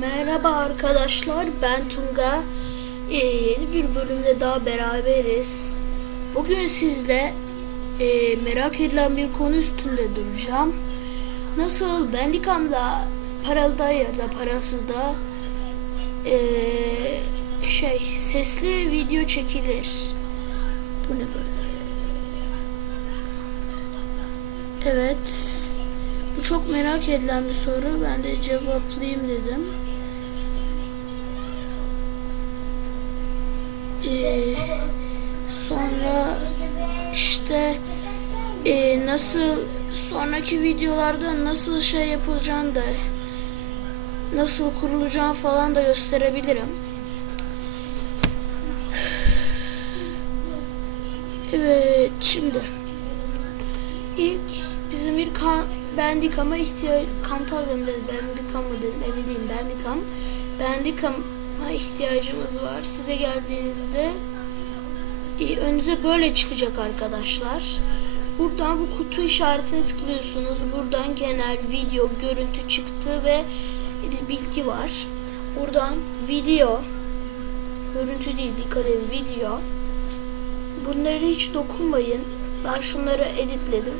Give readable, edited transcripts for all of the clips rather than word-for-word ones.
Merhaba arkadaşlar, ben Tunga. Yeni bir bölümde daha beraberiz. Bugün sizle merak edilen bir konu üstünde duracağım. Nasıl Bandicam'da paralı da ya da parasız da sesli video çekilir. Bu ne böyle? Evet. Bu çok merak edilen bir soru. Ben de cevaplayayım dedim. Sonra işte nasıl sonraki videolarda nasıl şey yapılacağını da nasıl kurulacağını falan da gösterebilirim. Evet, şimdi ilk bizim bir Bandicam'a Bandicam'a ihtiyacımız var. Size geldiğinizde önünüze böyle çıkacak arkadaşlar. Buradan bu kutu işaretine tıklıyorsunuz. Buradan genel video, görüntü çıktı ve bilgi var. Buradan video, görüntü değil, dikkat edin, video. Bunları hiç dokunmayın. Ben şunları editledim.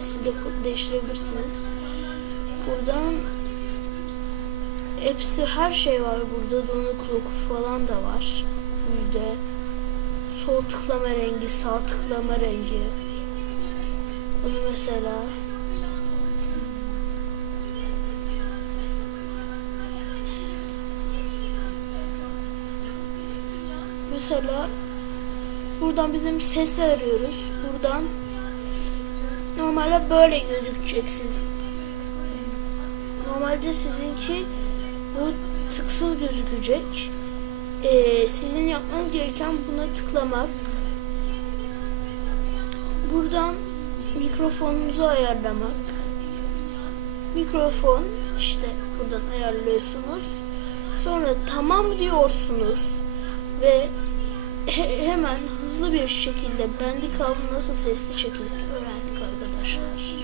Siz de değiştirebilirsiniz. Buradan hepsi, her şey var burada. Donukluk falan da var. Yüzde. Sol tıklama rengi, sağ tıklama rengi. Bunu mesela buradan bizim sesi arıyoruz. Buradan normalde böyle gözükecek sizin. Normalde sizinki bu tıksız gözükecek. Sizin yapmanız gereken buna tıklamak. Buradan mikrofonunuzu ayarlamak. Mikrofon işte buradan ayarlıyorsunuz. Sonra tamam diyorsunuz ve hemen hızlı bir şekilde Bandicam nasıl sesli çekilir öğrendik arkadaşlar.